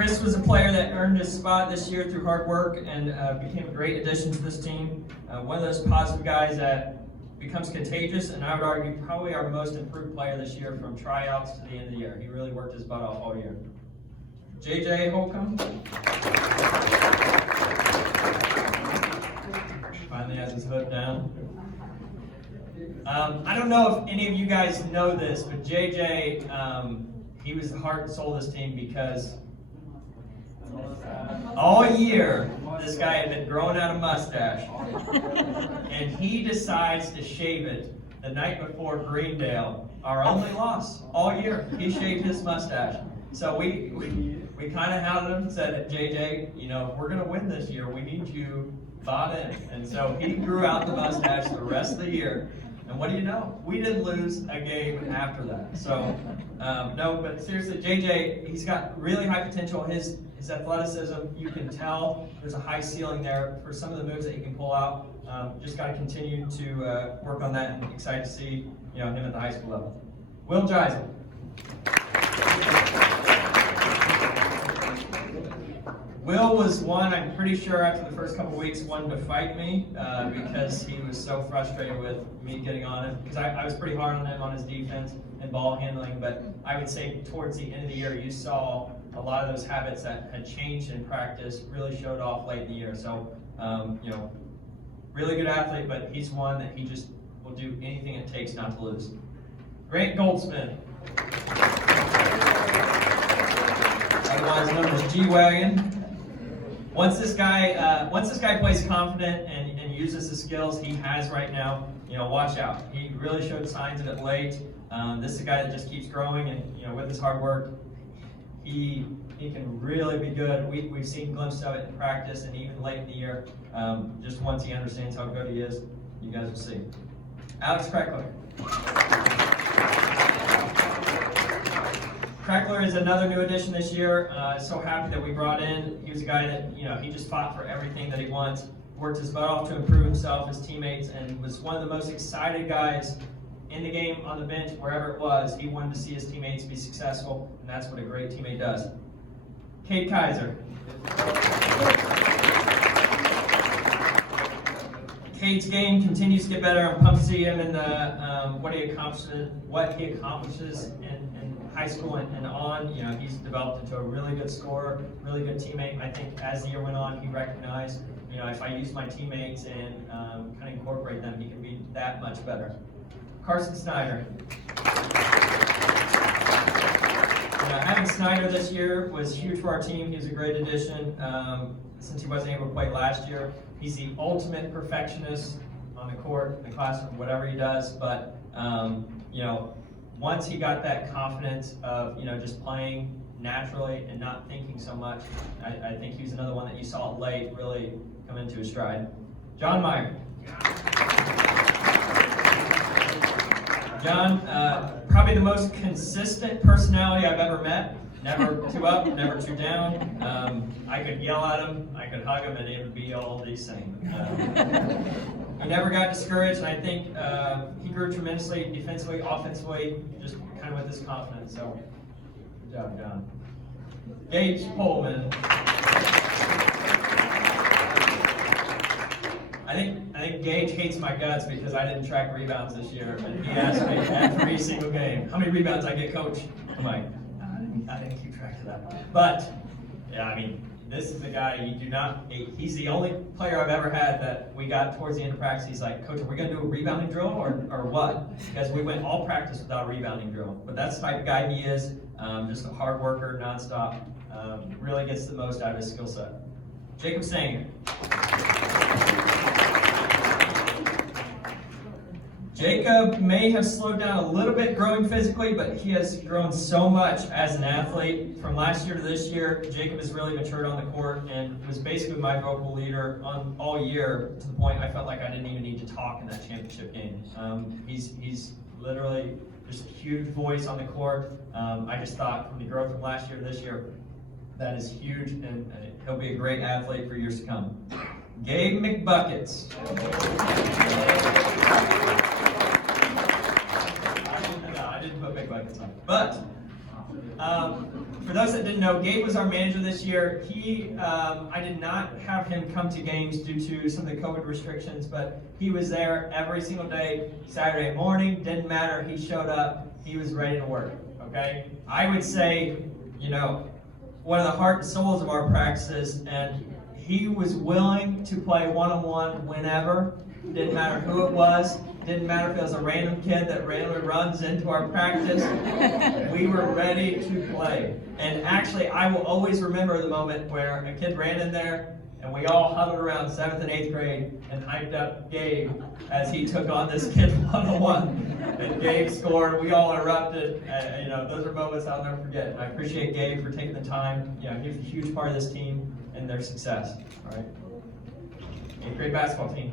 Chris was a player that earned his spot this year through hard work and became a great addition to this team. One of those positive guys that becomes contagious, and I would argue probably our most improved player this year from tryouts to the end of the year. He really worked his butt off all year. JJ Holcomb. Finally has his hood down. I don't know if any of you guys know this, but JJ, he was the heart and soul of this team because all year this guy had been growing out a mustache, and he decides to shave it the night before Greendale, our only loss all year. He shaved his mustache. So we kind of hounded him and said, JJ, you know, if we're going to win this year, we need you bought in. And so he grew out the mustache the rest of the year. And what do you know? We didn't lose a game after that. So, no, but seriously, JJ, he's got really high potential. His athleticism, you can tell there's a high ceiling there for some of the moves that he can pull out. Just got to continue to work on that, and excited to see him at the high school level. Will Geisle. Will was one, I'm pretty sure after the first couple weeks, wanted to fight me because he was so frustrated with me getting on him. Because I was pretty hard on him on his defense and ball handling, but I would say towards the end of the year, you saw a lot of those habits that had changed in practice really showed off late in the year. So, really good athlete, but he's one that he just will do anything it takes not to lose. Grant Goldsmith. Otherwise known as G-Wagon. Once this guy plays confident and uses the skills he has right now, watch out. He really showed signs of it late. This is a guy that just keeps growing, and with his hard work, he can really be good. We've seen glimpses of it in practice and even late in the year. Just once he understands how good he is, you guys will see. Alex Crackler. Crackler is another new addition this year. So happy that we brought in. He was a guy that, he just fought for everything that he wants, worked his butt off to improve himself, his teammates, and was one of the most excited guys in the game, on the bench, wherever it was. He wanted to see his teammates be successful, and that's what a great teammate does. Kaiser. Cade's game continues to get better. I'm pumped to see him in the what he accomplishes in high school and on. He's developed into a really good scorer, really good teammate. I think as the year went on, he recognized, if I use my teammates and kind of incorporate them, he can be that much better. Carson Snyder. Having Snyder this year was huge for our team. He was a great addition since he wasn't able to play last year. He's the ultimate perfectionist on the court, in the classroom, whatever he does. But once he got that confidence of just playing naturally and not thinking so much, I think he was another one that you saw late really come into his stride. John Meyer. John, probably the most consistent personality I've ever met. Never too up, never too down. I could yell at him, I could hug him, and it would be all the same. He never got discouraged, and I think he grew tremendously defensively, offensively, just kind of with his confidence. So, good job, John. Gage Pullman. I think Gage hates my guts because I didn't track rebounds this year, and he asked me every single game, how many rebounds I get, coach? I'm like, I didn't keep track of that. But, yeah, this is the guy he's the only player I've ever had that we got towards the end of practice. He's like, coach, are we going to do a rebounding drill or what? Because we went all practice without a rebounding drill. But that's the type of guy he is, just a hard worker, nonstop, really gets the most out of his skill set. Jacob Sanger. Jacob may have slowed down a little bit growing physically, but he has grown so much as an athlete. From last year to this year, Jacob has really matured on the court and was basically my vocal leader on all year, to the point I felt like I didn't even need to talk in that championship game. He's literally just a huge voice on the court. I just thought from the growth from last year to this year, that is huge, and he'll be a great athlete for years to come. Gabe McBuckets. I didn't put big buckets on. But For those that didn't know, Gabe was our manager this year. I did not have him come to games due to some of the COVID restrictions, but he was there every single day, Saturday morning, didn't matter, he showed up, he was ready to work, okay? I would say, one of the heart and souls of our practices, and he was willing to play one-on-one whenever, didn't matter who it was, didn't matter if it was a random kid that randomly runs into our practice. We were ready to play. And actually, I will always remember the moment where a kid ran in there and we all huddled around 7th and 8th grade and hyped up Gabe as he took on this kid one-on-one. And Gabe scored. We all erupted. Those are moments I'll never forget. And I appreciate Gabe for taking the time. He was a huge part of this team and their success. All right. 8th grade basketball team.